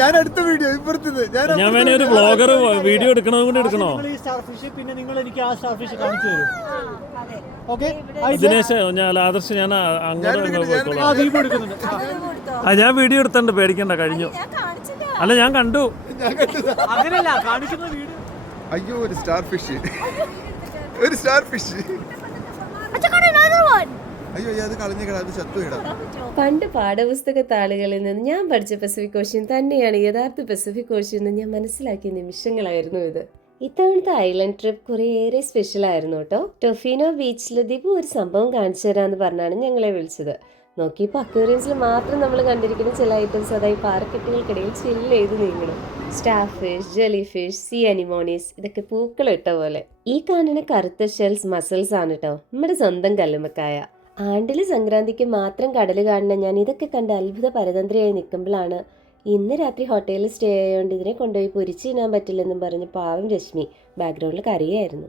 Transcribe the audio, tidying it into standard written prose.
ഞാൻ അടുത്ത വീഡിയോ ഇപ്പുറത്ത് ഞാൻ വേണേ ഒരു വ്ളോഗർ വീഡിയോ എടുക്കണോ കൂടി എടുക്കണോ? പിന്നെ നിങ്ങൾ എനിക്ക് ആ സ്റ്റാർ ഫിഷ് കാണിച്ചു തരും. ദിനേശ്, ഞാൻ ആദർശ്, ഞാൻ അങ്ങോട്ട് ഞാൻ വീഡിയോ എടുത്തിട്ടുണ്ട്, പേടിക്കണ്ട, കഴിഞ്ഞു. അല്ല ഞാൻ കണ്ടു. അങ്ങനെയല്ല കാണിക്കുന്ന വീഡിയോ. അയ്യോ, ഒരു സ്റ്റാർ ഫിഷ്, ഒരു സ്റ്റാർ ഫിഷ്. അയ്യോ, അത് കളഞ്ഞേക്കടാ, അത് ചത്തുവിടാം. പണ്ട് പാഠപുസ്തക താളുകളിൽ നിന്ന് ഞാൻ പഠിച്ച പസഫിക് ഓഷ്യൻ തന്നെയാണ് യഥാർത്ഥ പസഫിക് ഓഷ്യൻ എന്ന് ഞാൻ മനസ്സിലാക്കിയ നിമിഷങ്ങളായിരുന്നു ഇത്. ഇത്തവണത്തെ ഐലൻഡ് ട്രിപ്പ് കുറേയേറെ സ്പെഷ്യലായിരുന്നു കേട്ടോ. ടൊഫീനോ ബീച്ചിൽ ദീപു ഒരു സംഭവം കാണിച്ചു തരാമെന്ന് പറഞ്ഞാണ് ഞങ്ങളെ വിളിച്ചത്. നോക്കിയപ്പോൾ അക്വേറിയംസിൽ മാത്രം നമ്മൾ കണ്ടിരിക്കുന്ന ചില ഐറ്റംസ്, അതായത് പാറക്കെട്ടുകൾക്കിടയിൽ ചില്ല് ചെയ്ത് നീങ്ങണം. Starfish, jellyfish, sea anemones, ഇതൊക്കെ പൂക്കളിട്ട പോലെ. ഈ കാണുന്ന കറുത്ത ഷെൽസ് മസിൽസ് ആണ് കേട്ടോ, നമ്മുടെ സ്വന്തം കല്ലുമ്മക്കായ. ആണ്ടിൽ സംക്രാന്തിക്ക് മാത്രം കടൽ കാണുന്ന ഞാൻ ഇതൊക്കെ കണ്ട് അത്ഭുത പരതന്ത്രയായി നിൽക്കുമ്പോഴാണ് ഇന്ന് രാത്രി ഹോട്ടലിൽ സ്റ്റേ ആയതുകൊണ്ട് ഇതിനെ കൊണ്ടുപോയി പൊരിച്ച് തിന്നാൻ പറ്റില്ലെന്നും പറഞ്ഞ് പാവം രശ്മി ബാക്ക്ഗ്രൗണ്ടിൽ കരയായിരുന്നു.